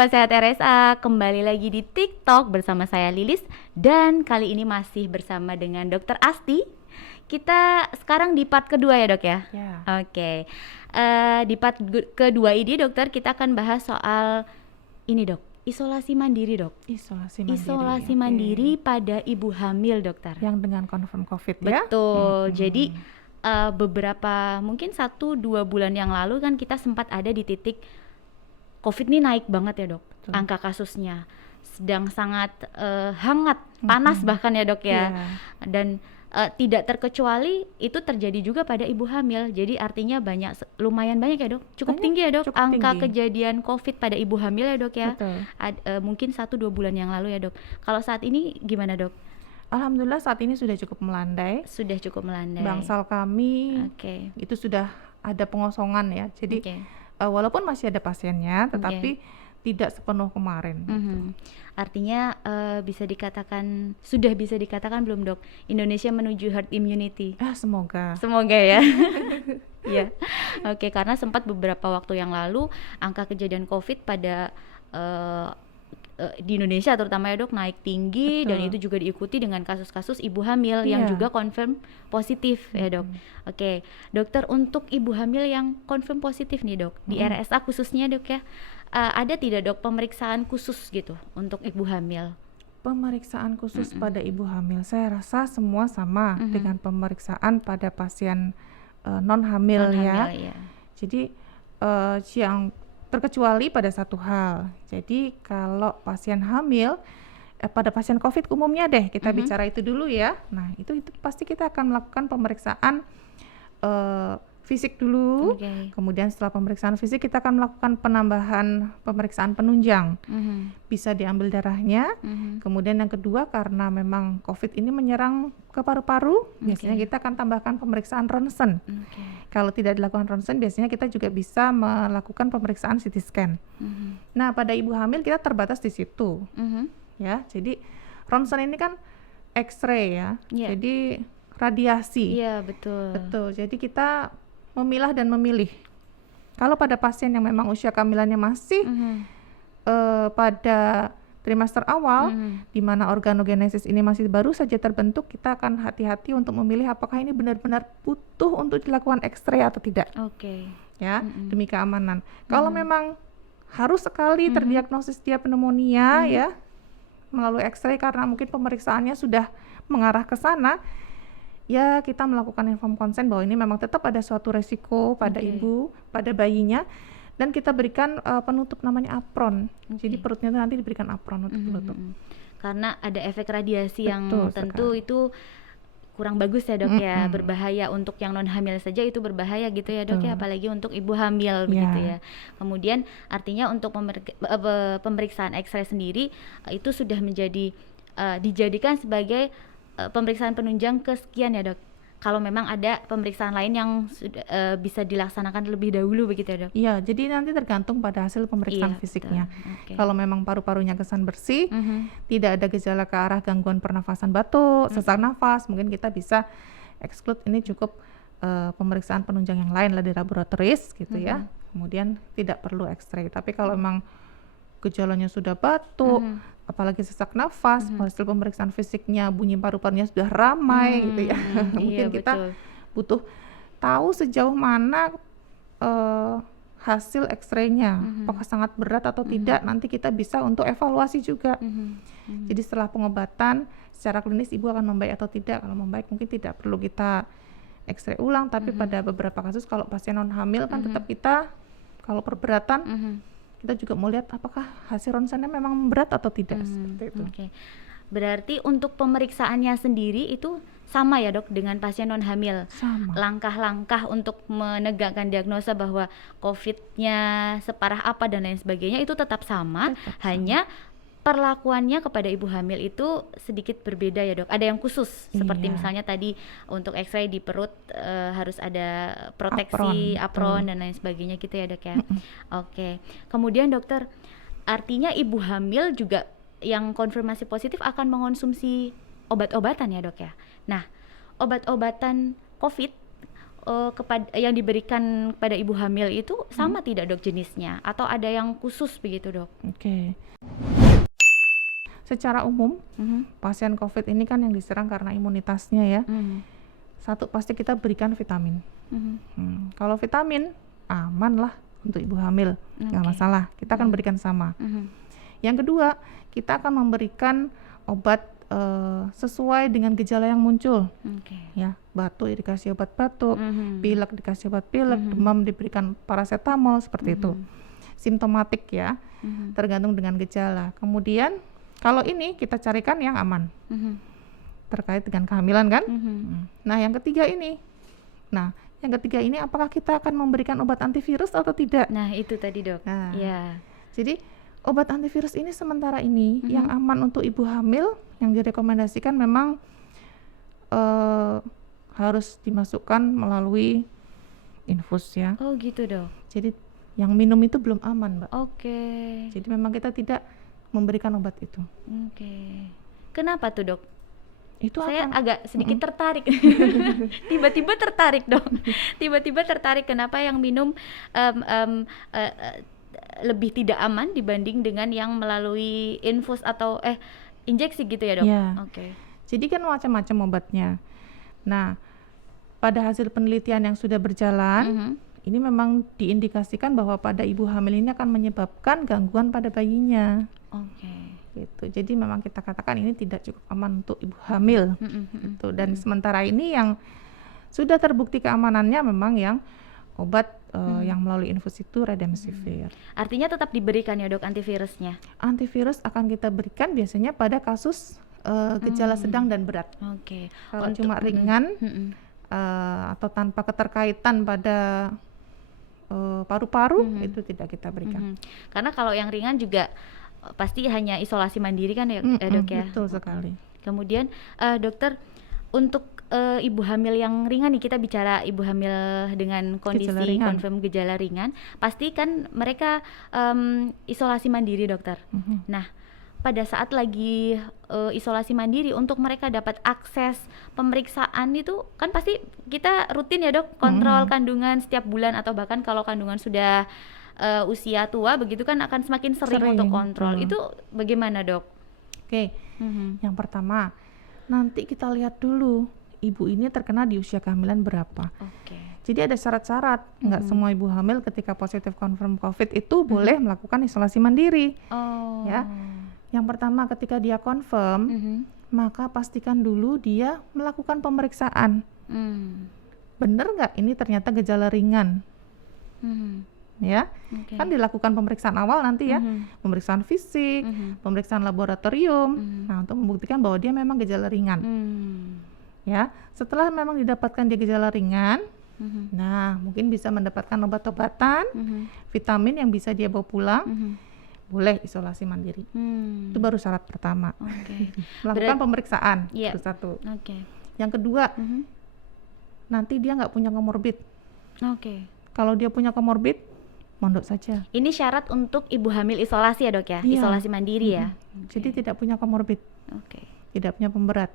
Sobat Sehat RSA, kembali lagi di TikTok bersama saya Lilis. Dan kali ini masih bersama dengan Dokter Asti. Kita sekarang di part kedua ya dok ya? Ya. Oke. Di part kedua ini dokter kita akan bahas soal ini dok, isolasi mandiri dok. Isolasi mandiri. Isolasi oke. mandiri pada ibu hamil dokter. Yang dengan confirm COVID ya? Betul. Jadi beberapa mungkin 1-2 bulan yang lalu kan kita sempat ada di titik COVID ini naik banget ya dok. Betul. Angka kasusnya sedang sangat hangat, panas bahkan ya dok ya. Dan tidak terkecuali itu terjadi juga pada ibu hamil. Jadi artinya lumayan banyak ya dok. Cukup tinggi ya dok angka kejadian COVID pada ibu hamil ya dok ya. Betul. Mungkin 1-2 bulan yang lalu ya dok. Kalau saat ini gimana dok? Alhamdulillah saat ini sudah cukup melandai. Sudah cukup melandai. Bangsal kami itu sudah ada pengosongan ya. Jadi walaupun masih ada pasiennya, tetapi tidak sepenuh kemarin. Gitu. Artinya sudah bisa dikatakan belum dok, Indonesia menuju herd immunity? Semoga ya. Ya. Oke, karena sempat beberapa waktu yang lalu angka kejadian COVID pada di Indonesia terutama ya dok naik tinggi. Betul. Dan itu juga diikuti dengan kasus-kasus ibu hamil yang juga confirm positif ya dok. Oke, dokter, untuk ibu hamil yang confirm positif nih dok di RSA khususnya dok ya, ada tidak dok pemeriksaan khusus gitu untuk ibu hamil? Pemeriksaan khusus pada ibu hamil, saya rasa semua sama dengan pemeriksaan pada pasien non hamil ya. Jadi yang terkecuali pada satu hal. Jadi kalau pasien hamil, pada pasien COVID umumnya deh kita bicara itu dulu ya. Nah itu pasti kita akan melakukan pemeriksaan fisik dulu. Kemudian setelah pemeriksaan fisik kita akan melakukan penambahan pemeriksaan penunjang. Bisa diambil darahnya. Kemudian yang kedua, karena memang COVID ini menyerang ke paru-paru, biasanya kita akan tambahkan pemeriksaan ronsen. Kalau tidak dilakukan ronsen, biasanya kita juga bisa melakukan pemeriksaan CT scan. Nah pada ibu hamil kita terbatas di situ. Ya, jadi ronsen ini kan X-ray ya. Jadi radiasi. Iya, betul. Betul. Jadi kita memilah dan memilih. Kalau pada pasien yang memang usia kehamilannya masih pada trimester awal, di mana organogenesis ini masih baru saja terbentuk, kita akan hati-hati untuk memilih apakah ini benar-benar butuh untuk dilakukan X-ray atau tidak. Ya, demi keamanan. Kalau memang harus sekali terdiagnosis dia pneumonia ya, melalui X-ray karena mungkin pemeriksaannya sudah mengarah ke sana, ya kita melakukan informed consent bahwa ini memang tetap ada suatu resiko pada ibu, pada bayinya, dan kita berikan penutup namanya apron. Jadi perutnya nanti diberikan apron untuk penutup. Karena ada efek radiasi yang tentu itu kurang bagus ya dok ya, berbahaya untuk yang non hamil saja itu berbahaya gitu ya dok ya, apalagi untuk ibu hamil begitu ya. Kemudian artinya untuk pemeriksaan X-ray sendiri itu sudah dijadikan sebagai pemeriksaan penunjang kesekian ya dok. Kalau memang ada pemeriksaan lain yang sudah bisa dilaksanakan terlebih dahulu begitu ya dok? Iya, jadi nanti tergantung pada hasil pemeriksaan fisiknya. Kalau memang paru-parunya kesan bersih, tidak ada gejala ke arah gangguan pernafasan batuk, sesak nafas, mungkin kita bisa exclude, ini cukup pemeriksaan penunjang yang lain lah di laboratoris gitu ya. Kemudian tidak perlu X-ray. Tapi kalau memang gejalanya sudah batuk, apalagi sesak nafas, hasil pemeriksaan fisiknya bunyi paru-parunya sudah ramai gitu ya. Mungkin kita butuh tahu sejauh mana hasil X-ray-nya, apakah sangat berat atau tidak, nanti kita bisa untuk evaluasi juga. Jadi setelah pengobatan secara klinis ibu akan membaik atau tidak. Kalau membaik mungkin tidak perlu kita X-ray ulang, tapi pada beberapa kasus kalau pasien non hamil kan tetap kita, kalau perberatan kita juga mau lihat apakah hasil ronsennya memang berat atau tidak. Seperti itu. Berarti untuk pemeriksaannya sendiri itu sama ya dok dengan pasien non hamil. Sama. Langkah-langkah untuk menegakkan diagnosa bahwa COVID-nya separah apa dan lain sebagainya itu tetap sama. Hanya perlakuannya kepada ibu hamil itu sedikit berbeda ya dok. Ada yang khusus seperti misalnya tadi untuk X-ray di perut harus ada proteksi apron dan lain sebagainya gitu ya dok ya. Kemudian dokter, artinya ibu hamil juga yang konfirmasi positif akan mengonsumsi obat-obatan ya dok ya. Nah, obat-obatan COVID yang diberikan kepada ibu hamil itu sama tidak dok jenisnya atau ada yang khusus begitu dok? Oke. Secara umum pasien COVID ini kan yang diserang karena imunitasnya ya. Satu pasti kita berikan vitamin. Kalau vitamin aman lah untuk ibu hamil, nggak masalah. Kita akan berikan sama. Yang kedua, kita akan memberikan obat sesuai dengan gejala yang muncul. Ya, batuk dikasih obat batuk, pilek dikasih obat pilek, demam diberikan paracetamol seperti itu. Simptomatik ya, tergantung dengan gejala. Kemudian kalau ini kita carikan yang aman. Terkait dengan kehamilan kan. Nah yang ketiga ini apakah kita akan memberikan obat antivirus atau tidak? Nah itu tadi dok. Nah, jadi obat antivirus ini sementara ini yang aman untuk ibu hamil yang direkomendasikan memang harus dimasukkan melalui infus ya. Oh gitu dok. Jadi yang minum itu belum aman mbak. Oke. Jadi memang kita tidak memberikan obat itu. Oke. Kenapa tuh dok? Itu saya agak sedikit tertarik. Tiba-tiba tertarik dong. Tiba-tiba tertarik kenapa yang minum lebih tidak aman dibanding dengan yang melalui infus atau injeksi gitu ya dok? Oke. Jadi kan macam-macam obatnya. Nah pada hasil penelitian yang sudah berjalan ini memang diindikasikan bahwa pada ibu hamil ini akan menyebabkan gangguan pada bayinya. Gitu. Jadi memang kita katakan ini tidak cukup aman untuk ibu hamil. Gitu. Dan sementara ini yang sudah terbukti keamanannya memang yang obat yang melalui infus itu Remdesivir. Artinya tetap diberikan ya dok antivirusnya? Antivirus akan kita berikan biasanya pada kasus gejala sedang dan berat. Kalau cuma ringan atau tanpa keterkaitan pada paru-paru itu tidak kita berikan. Karena kalau yang ringan juga pasti hanya isolasi mandiri kan ya dok ya? Betul sekali. Kemudian dokter untuk ibu hamil yang ringan nih, kita bicara ibu hamil dengan kondisi confirm gejala ringan, pasti kan mereka isolasi mandiri dokter. Nah pada saat lagi isolasi mandiri untuk mereka dapat akses pemeriksaan itu kan pasti kita rutin ya dok, kontrol kandungan setiap bulan atau bahkan kalau kandungan sudah usia tua begitu kan akan semakin sering untuk kontrol. Itu bagaimana dok? Yang pertama nanti kita lihat dulu ibu ini terkena di usia kehamilan berapa. Jadi ada syarat-syarat. Nggak semua ibu hamil ketika positif confirm COVID itu boleh melakukan isolasi mandiri. Ya. Yang pertama ketika dia confirm maka pastikan dulu dia melakukan pemeriksaan. Bener nggak ini ternyata gejala ringan? Ya, kan dilakukan pemeriksaan awal nanti ya, pemeriksaan fisik, pemeriksaan laboratorium, nah untuk membuktikan bahwa dia memang gejala ringan. Ya, setelah memang didapatkan dia gejala ringan, nah mungkin bisa mendapatkan obat-obatan, vitamin yang bisa dia bawa pulang, boleh isolasi mandiri. Itu baru syarat pertama. Melakukan pemeriksaan, itu satu. Yang kedua, nanti dia nggak punya komorbid. Kalau dia punya komorbid, mondok saja. Ini syarat untuk ibu hamil isolasi ya dok ya? Isolasi mandiri ya? Jadi tidak punya komorbid, tidak punya pemberat.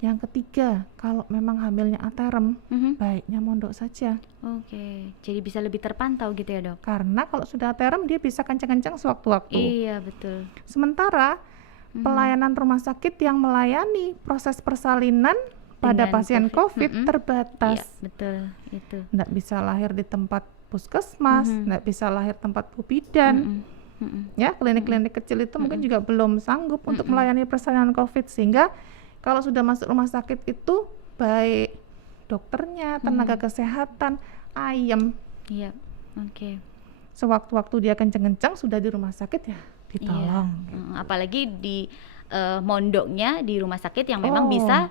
Yang ketiga, kalau memang hamilnya aterem, baiknya mondok saja. Jadi bisa lebih terpantau gitu ya dok? Karena kalau sudah aterem dia bisa kencang-kencang sewaktu-waktu. Iya betul. Sementara pelayanan rumah sakit yang melayani proses persalinan pada pasien COVID terbatas. Iya betul itu. Nggak bisa lahir di tempat puskesmas, nggak bisa lahir tempat bidan. Ya, klinik-klinik kecil itu mungkin juga belum sanggup untuk melayani persalinan COVID, sehingga kalau sudah masuk rumah sakit itu baik dokternya, tenaga kesehatan, ayem. Sewaktu-waktu dia kenceng-kenceng sudah di rumah sakit ya ditolong. Apalagi di mondoknya di rumah sakit yang memang bisa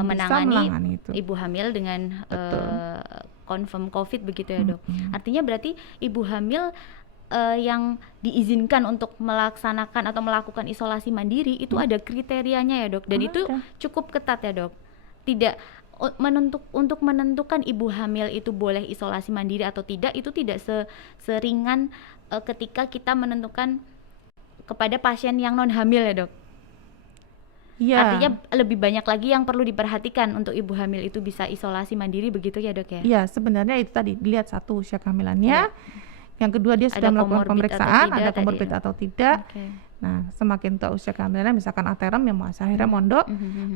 menangani ibu hamil dengan confirm COVID begitu ya dok. Artinya berarti ibu hamil yang diizinkan untuk melaksanakan atau melakukan isolasi mandiri itu ada kriterianya ya dok, dan itu cukup ketat ya dok. Tidak untuk menentukan ibu hamil itu boleh isolasi mandiri atau tidak itu tidak seringan ketika kita menentukan kepada pasien yang non hamil ya dok. Iya. Artinya lebih banyak lagi yang perlu diperhatikan untuk ibu hamil itu bisa isolasi mandiri begitu ya dok ya? Iya, sebenarnya itu tadi dilihat satu usia kehamilannya, yang kedua dia sudah Ada melakukan komorbid atau pemeriksaan, tidak ada tadi komorbid ya? atau tidak. Oke. Nah, semakin tua usia kehamilannya, misalkan aterem ya akhirnya mondok,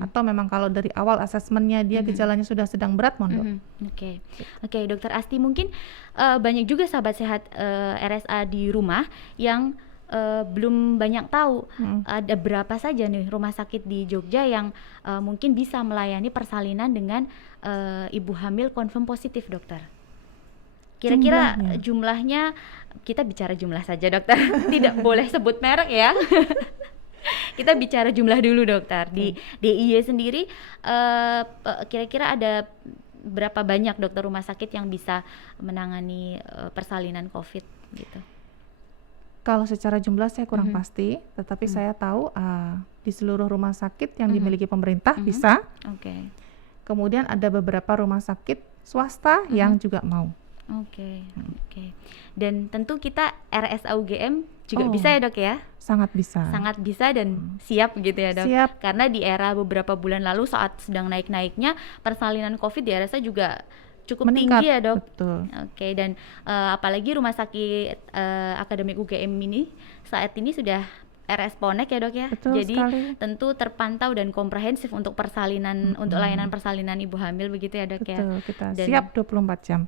atau memang kalau dari awal asesmennya dia gejalanya sudah sedang berat mondok. Oke. Dokter Asti, mungkin banyak juga sahabat sehat RSA di rumah yang belum banyak tahu ada berapa saja nih rumah sakit di Jogja yang mungkin bisa melayani persalinan dengan ibu hamil confirm positif, dokter. Kira-kira jumlahnya, kita bicara jumlah saja dokter, tidak boleh sebut merek ya. Kita bicara jumlah dulu dokter. Di DIY sendiri kira-kira ada berapa banyak dokter rumah sakit yang bisa menangani persalinan COVID gitu? Kalau secara jumlah saya kurang pasti, tetapi saya tahu di seluruh rumah sakit yang dimiliki pemerintah bisa. Oke. Kemudian ada beberapa rumah sakit swasta yang juga mau. Oke. Dan tentu kita RSA UGM juga bisa ya dok ya? Sangat bisa. Sangat bisa dan siap gitu ya dok? Siap. Karena di era beberapa bulan lalu saat sedang naik-naiknya persalinan COVID di RSA juga cukup meningkat, tinggi ya dok. Betul. Oke, dan apalagi rumah sakit akademik UGM ini saat ini sudah RS Ponek ya dok ya. Betul jadi sekali. tentu terpantau dan komprehensif untuk persalinan, untuk layanan persalinan ibu hamil begitu ya dok. Betul, ya. kita Dan siap 24 jam.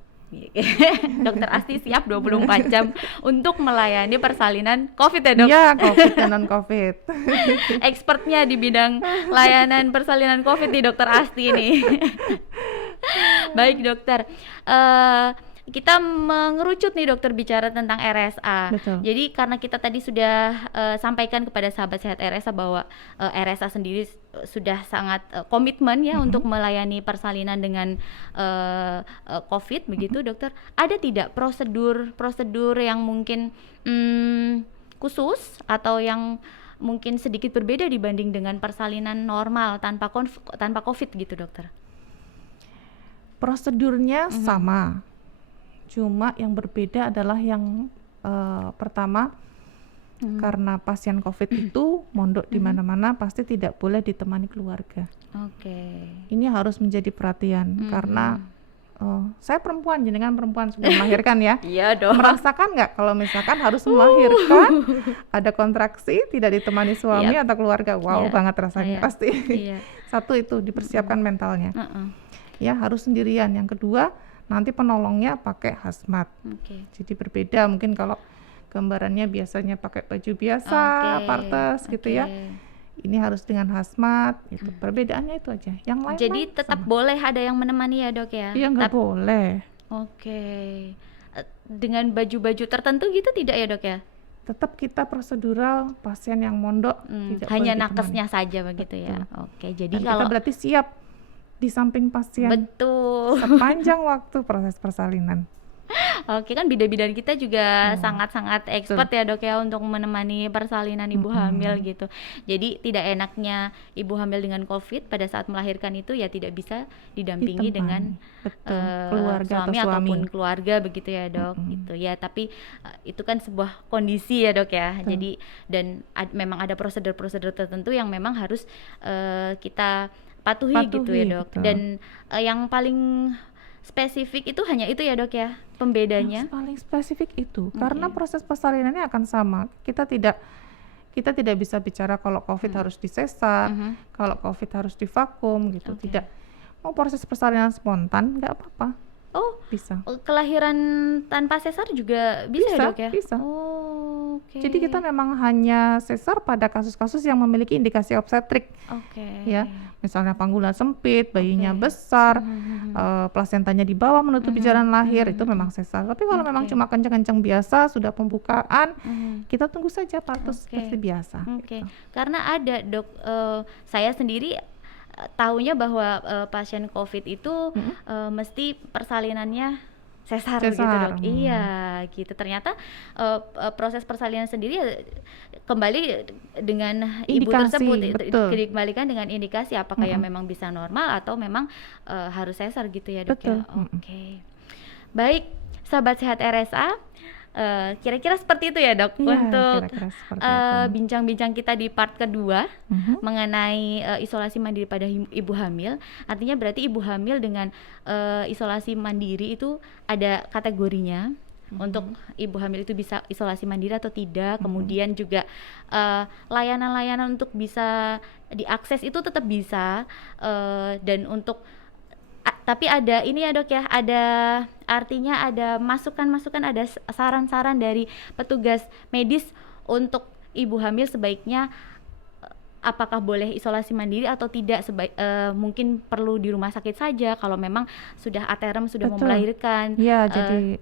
Dokter Asti siap 24 jam untuk melayani persalinan COVID ya dok? Iya, COVID dan non-COVID. Expertnya di bidang layanan persalinan COVID nih dokter Asti nih. Baik dokter, kita mengerucut nih dokter bicara tentang RSA. Betul. Jadi karena kita tadi sudah sampaikan kepada sahabat sehat RSA bahwa RSA sendiri sudah sangat komitmen ya untuk melayani persalinan dengan COVID begitu dokter. Ada tidak prosedur yang mungkin khusus atau yang mungkin sedikit berbeda dibanding dengan persalinan normal tanpa COVID gitu dokter? Prosedurnya sama, cuma yang berbeda adalah yang pertama, karena pasien COVID itu mondok di mana-mana pasti tidak boleh ditemani keluarga. Oke. Ini harus menjadi perhatian karena saya perempuan, jenengan perempuan sudah melahirkan ya. Iya dong. Merasakan nggak kalau misalkan harus melahirkan, ada kontraksi, tidak ditemani suami atau keluarga? Wow, banget rasanya pasti. Satu itu dipersiapkan mentalnya. Ya harus sendirian. Yang kedua nanti penolongnya pakai hazmat. Jadi berbeda, mungkin kalau gambarannya biasanya pakai baju biasa, partes gitu ya. Ini harus dengan hazmat. Itu perbedaannya itu aja. Yang lain jadi tetap sama. Boleh ada yang menemani ya dok ya? Iya nggak boleh. Oke. Dengan baju-baju tertentu gitu tidak ya dok ya? Tetap kita prosedural pasien yang mondok tidak hanya boleh nakesnya saja begitu. Betul. Ya. Oke. Jadi kalau kita berarti siap di samping pasien. Betul. Sepanjang waktu proses persalinan. Oke, kan bidan-bidan kita juga sangat-sangat expert ya dok ya untuk menemani persalinan ibu hamil gitu. Jadi tidak enaknya ibu hamil dengan COVID pada saat melahirkan itu ya tidak bisa didampingi dengan keluarga suami atau ataupun keluarga begitu ya dok. Gitu ya. Tapi itu kan sebuah kondisi ya dok ya. Jadi dan memang ada prosedur-prosedur tertentu yang memang harus kita patuhi gitu ya dok. Betul. Dan yang paling spesifik itu hanya itu ya dok ya pembedanya. Yang paling spesifik itu karena proses persalinannya akan sama. Kita tidak bisa bicara kalau COVID harus disesar, kalau COVID harus divakum gitu. Tidak. Mau proses persalinan spontan nggak apa-apa. Oh, bisa. Kelahiran tanpa sesar juga bisa ya dok ya? Bisa. Oh, oke. Jadi kita memang hanya sesar pada kasus-kasus yang memiliki indikasi obstetrik. Ya, misalnya panggulan sempit, bayinya besar, plasentanya di bawah menutupi jalan lahir, itu memang sesar. Tapi kalau memang cuma kencang-kencang biasa, sudah pembukaan, kita tunggu saja partus seperti biasa. Gitu. Karena ada dok, saya sendiri tahunya bahwa pasien COVID itu mesti persalinannya sesar gitu dok. Iya gitu. Ternyata proses persalinan sendiri kembali dengan ibu tersebut dikembalikan dengan indikasi apakah yang memang bisa normal atau memang harus sesar gitu ya dok. Ya. Oke. Baik, sahabat sehat RSA, Kira-kira seperti itu ya dok, Iya, untuk kira-kira seperti itu. bincang-bincang kita di part kedua mengenai isolasi mandiri pada ibu hamil. Artinya berarti ibu hamil dengan isolasi mandiri itu ada kategorinya. Untuk ibu hamil itu bisa isolasi mandiri atau tidak. Kemudian juga layanan-layanan untuk bisa diakses itu tetap bisa, dan untuk tapi ada ini ya dok ya, ada artinya ada masukan-masukan, ada saran-saran dari petugas medis untuk ibu hamil sebaiknya apakah boleh isolasi mandiri atau tidak, mungkin perlu di rumah sakit saja kalau memang sudah aterem, sudah mau Betul. melahirkan. Ya, jadi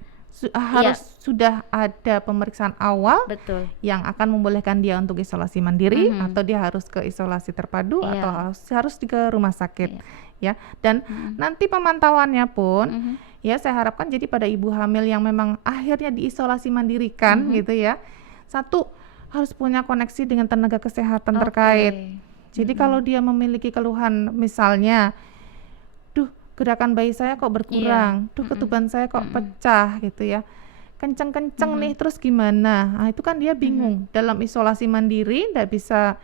harus sudah ada pemeriksaan awal Betul. yang akan membolehkan dia untuk isolasi mandiri atau dia harus ke isolasi terpadu atau harus ke rumah sakit ya. Dan nanti pemantauannya pun ya saya harapkan jadi pada ibu hamil yang memang akhirnya diisolasi mandirikan gitu ya. Satu, harus punya koneksi dengan tenaga kesehatan terkait. Jadi kalau dia memiliki keluhan misalnya, gerakan bayi saya kok berkurang, ketuban saya kok pecah gitu ya, kenceng-kenceng nih, terus gimana? Nah, itu kan dia bingung. Dalam isolasi mandiri tidak bisa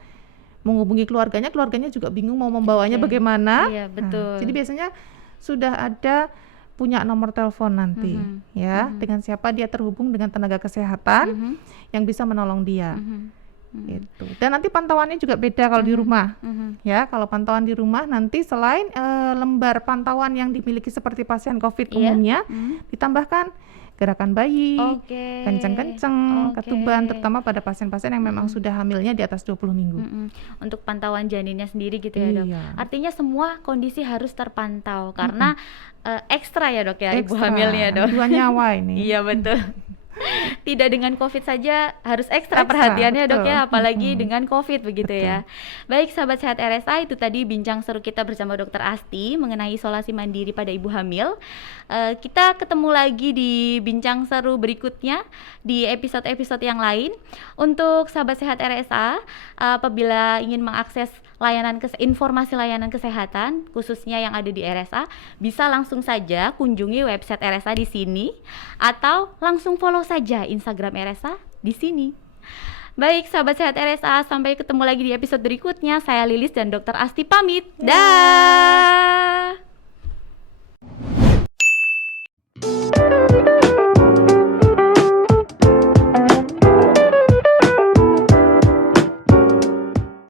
menghubungi keluarganya juga bingung mau membawanya bagaimana. Iya, betul. Nah, jadi biasanya sudah ada punya nomor telepon nanti ya, dengan siapa dia terhubung dengan tenaga kesehatan yang bisa menolong dia. Gitu. Dan nanti pantauannya juga beda kalau di rumah. Ya, kalau pantauan di rumah nanti selain lembar pantauan yang dimiliki seperti pasien COVID umumnya, ditambahkan gerakan bayi, kenceng-kenceng, ketuban, terutama pada pasien-pasien yang memang sudah hamilnya di atas 20 minggu. Untuk pantauan janinnya sendiri gitu ya dok. Artinya semua kondisi harus terpantau karena ekstra ya dok ya, ibu hamilnya dok. 2 nyawa ini. Iya betul. Tidak dengan COVID saja harus ekstra perhatiannya dok ya, apalagi dengan COVID begitu ya. Baik sahabat sehat RSA, itu tadi bincang seru kita bersama Dr. Asti mengenai isolasi mandiri pada ibu hamil. Kita ketemu lagi di bincang seru berikutnya di episode-episode yang lain. Untuk sahabat sehat RSA, apabila ingin mengakses informasi layanan kesehatan khususnya yang ada di RSA, bisa langsung saja kunjungi website RSA di sini atau langsung follow saja Instagram RSA di sini. Baik sahabat sehat RSA, sampai ketemu lagi di episode berikutnya. Saya Lilis dan Dr. Asti pamit. Dah.